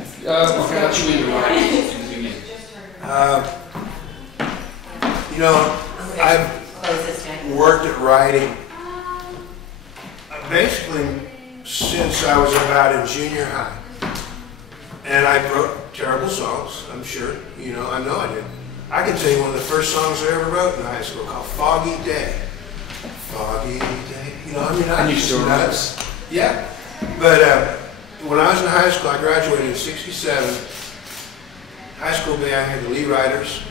What got you into writing in the beginning? You know, I've worked at writing basically since I was about in junior high. And I wrote terrible songs, I'm sure. You know I did. I can tell you one of the first songs I ever wrote in high school called Foggy Day. Foggy Day. You know, I mean, I used to nuts. Yeah. But when I was in high school, I graduated in '67. High school band had the lead writers,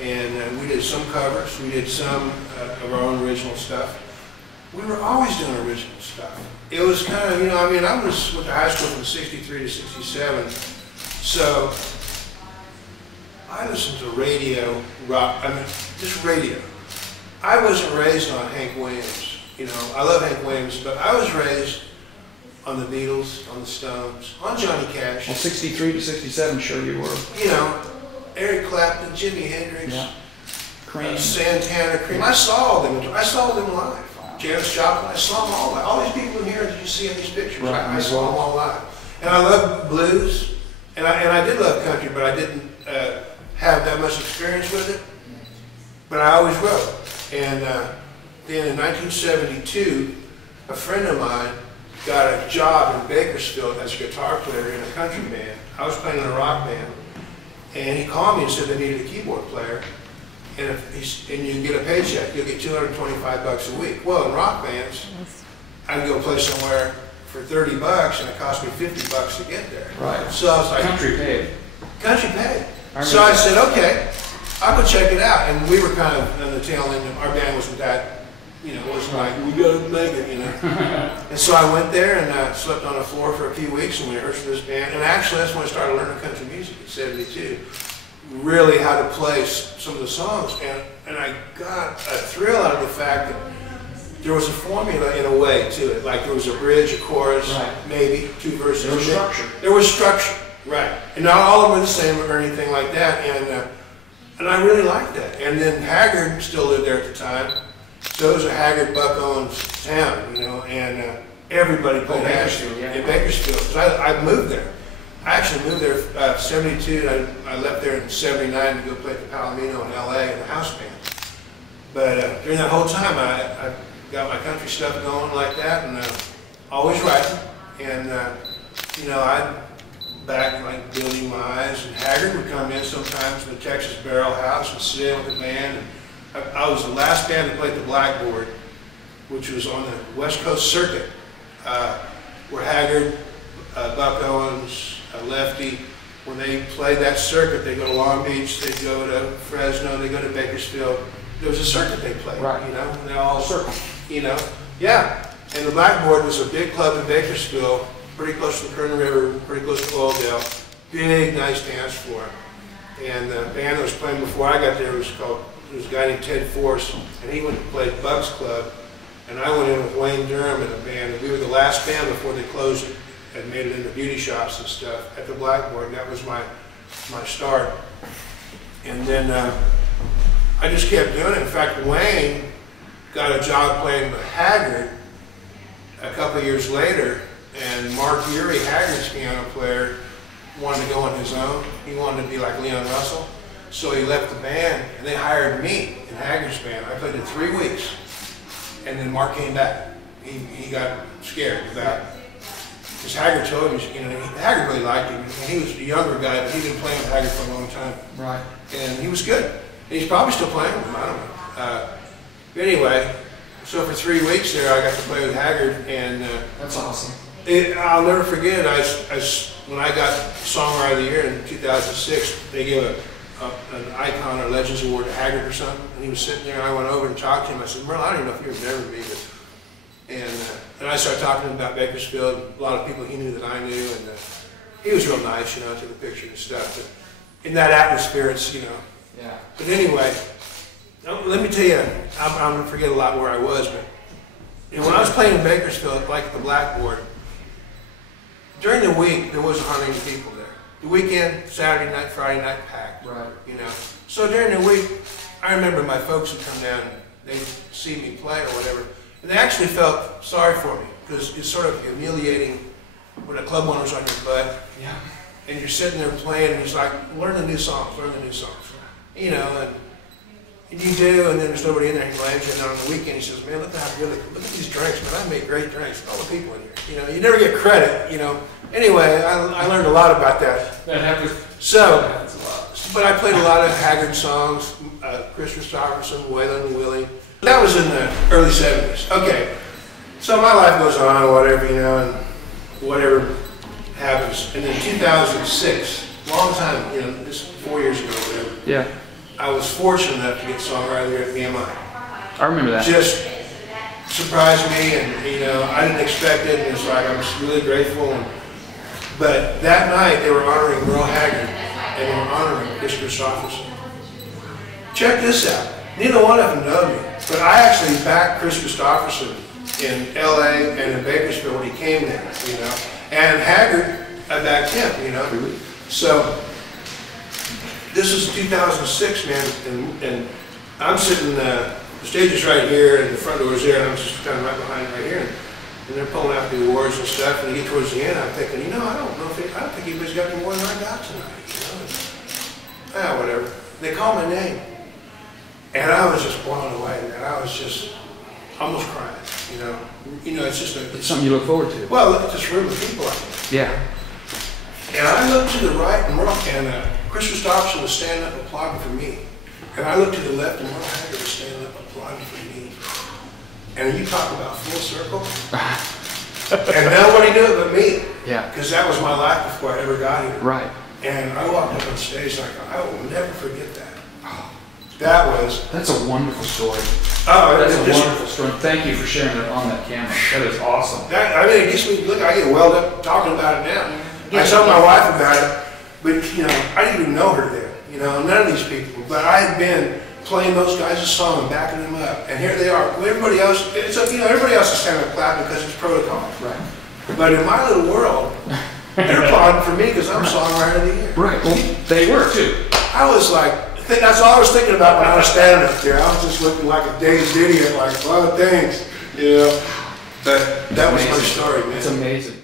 and we did some covers. We did some of our own original stuff. We were always doing original stuff. It was kind of, you know, I mean, I went to high school from '63 to '67, so I listened to radio, rock, I mean, just radio. I wasn't raised on Hank Williams. You know, I love Hank Williams, but I was raised on the Beatles, on the Stones, on Johnny Cash. Well, '63 to '67, sure you were. You know, Eric Clapton, Jimi Hendrix, yeah. Cream. Santana, Cream. I saw them live. Janis Joplin, I saw them all live. All these people in here that you see in these pictures, right. I saw them all live. And I love blues, and I did love country, but I didn't have that much experience with it. But I always wrote. And then in 1972, a friend of mine got a job in Bakersfield as a guitar player in a country band. I was playing in a rock band. And he called me and said they needed a keyboard player. And and you get a paycheck, you'll get $225 a week. Well, in rock bands, I'd go play somewhere for $30 and it cost me $50 to get there. Right. So I was like, country paid. Country paid. So I said, okay, I'll go check it out. And we were kind of on the tail end. Our band wasn't that, you know, it wasn't like, we gotta make it, you know. And so I went there and slept on the floor for a few weeks and we rehearsed with this band. And actually, that's when I started learning country music in '72. Really how to play some of the songs. And I got a thrill out of the fact that there was a formula in a way to it. Like there was a bridge, a chorus, right. Maybe two verses. There was structure. There was structure, right. And not all of them were the same or anything like that. And I really liked that. And then Haggard still lived there at the time. So it was a Haggard, Buck Owens town, you know, and everybody played Bakersfield, yeah. In Bakersfield. Because I moved there. I actually moved there '72. I left there in '79 to go play at the Palomino in LA in a house band. But during that whole time, I got my country stuff going like that, and always writing. And you know, I'd back like Billy Mize and Haggard would come in sometimes to the Texas Barrel House and sit in with the band. And I was the last band to play at the Blackboard, which was on the West Coast circuit, where Haggard, Buck Owens, Lefty, when they played that circuit, they go to Long Beach, they go to Fresno, they go to Bakersfield. There was a circuit they played, right. You know, and they all circle, you know, yeah. And the Blackboard was a big club in Bakersfield, pretty close to the Kern River, pretty close to Oildale, big, nice dance floor. And the band that was playing before I got there was there was a guy named Ted Force, and he went to play Buck's Club, and I went in with Wayne Durham in the band, and we were the last band before they closed it. And made it into beauty shops and stuff at the Blackboard. That was my start. And then I just kept doing it. In fact, Wayne got a job playing with Haggard a couple of years later, and Mark Urey, Haggard's piano player, wanted to go on his own. He wanted to be like Leon Russell. So he left the band, and they hired me in Haggard's band. I played it 3 weeks, and then Mark came back. He got scared about it. Because Haggard told him, you know, Haggard really liked him. And he was a younger guy, but he'd been playing with Haggard for a long time. Right. And he was good. And he's probably still playing with him, I don't know. But anyway, so for 3 weeks there, I got to play with Haggard, and that's awesome. I'll never forget. When I got Songwriter of the Year in 2006, they gave an Icon or Legends Award to Haggard or something. And he was sitting there, and I went over and talked to him. I said, Merle, I don't even know if you remember me, but. And I started talking to him about Bakersfield. A lot of people he knew that I knew, and he was real nice, you know. I took a picture and stuff. But in that atmosphere, it's, you know. Yeah. But anyway, let me tell you, I'm going to forget a lot where I was, but you know, when I was playing in Bakersfield, like at the Blackboard, during the week there wasn't hardly any people there. The weekend, Saturday night, Friday night, packed. Right. You know. So during the week, I remember my folks would come down, they'd see me play or whatever. And they actually felt sorry for me, because it's sort of humiliating when a club owner's on your butt. Yeah. and you're sitting there playing, and he's like, learn the new songs, you know, and you do, and then there's nobody in there. He lands you, and then on the weekend he says, man, look at these drinks, man, I make great drinks. All the people in here, you know, you never get credit, you know. Anyway, I learned a lot about that. That happens. So, That happens a lot. but I played a lot of Haggard songs, Kristofferson, Waylon, Willie. That was in the early 70s. Okay, so my life goes on, whatever, you know, and whatever happens. And in 2006, long time, you know, just 4 years ago, whatever. Yeah. I was fortunate enough to get Songwriter there at BMI. I remember that. Just surprised me, and you know, I didn't expect it, and it's like I'm just really grateful. But that night they were honoring Merle Haggard, and they were honoring Kristofferson. Check this out. Neither one of them know me, but I actually backed Kristofferson in LA and in Bakersfield when he came there, you know. And Haggard, I backed him, you know. Really? So this is 2006, man, and I'm sitting, the stage is right here, and the front door is there, and I'm just kind of right behind right here. And they're pulling out the awards and stuff, and they get towards the end, I'm thinking, you know, I don't think anybody's got any more than I got tonight, you know. Whatever. They call my name. And I was just blown away, man. I was just almost crying, you know. You know, it's just It's something you look forward to. well, look at this room of people out there. Yeah. And I looked to the right, and Kristofferson was standing up applauding for me. And I looked to the left, and Merle Haggard was standing up applauding for me. And you talk about full circle. And nobody knew it but me. Yeah. Because that was my life before I ever got here. Right. And I walked up on stage like, I will never forget that. That was... That's a wonderful story. Oh, That's a wonderful story. Thank you for sharing it on that camera. That is awesome. I mean, it gets me, look, I get welled up talking about it now. I told my wife about it, but, you know, I didn't even know her then, you know, none of these people. But I had been playing those guys' song and backing them up. And here they are. Everybody else, it's like, you know, everybody else is standing up clapping because it's protocol. Right. But in my little world, they're applauding for me because I'm Songwriter of the Year. Right. Well, they were too. I was like, that's all I was thinking about when I was standing up there. I was just looking like a dazed idiot, like, oh, thanks, you know. But that was my story, man. It's amazing.